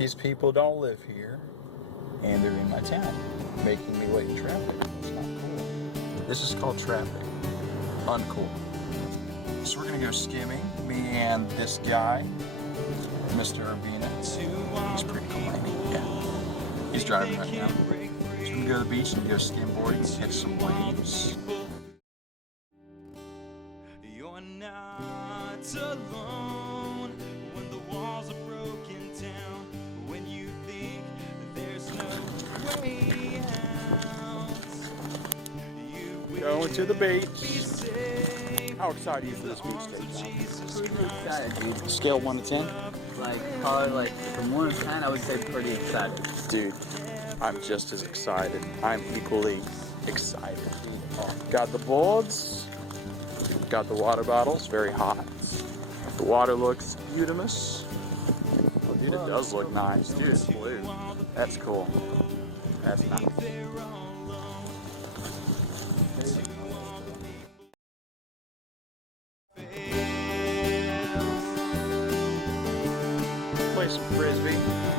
These people don't live here, and they're in my town, making me wait in traffic. It's not cool. This is called traffic. Uncool. So we're gonna go skimming, me and this guy, Mr. Urbina. He's pretty cool, ain't he? Yeah. He's driving right now. So we're gonna go to the beach and go skimboarding, catch some waves. You're not alone when the walls are broken down, when you think there's no way out. Going to the beach. How excited are you for this beach day, Pretty excited, dude. Scale 1 to 10? Like, probably like from 1 to 10, I would say pretty excited. Dude, I'm just as excited. I'm equally excited. Got the boards, got the water bottles, very hot. The water looks beautiful. Oh, dude, it does look nice. Dude, it's blue. That's cool. That's nice. Play some Frisbee.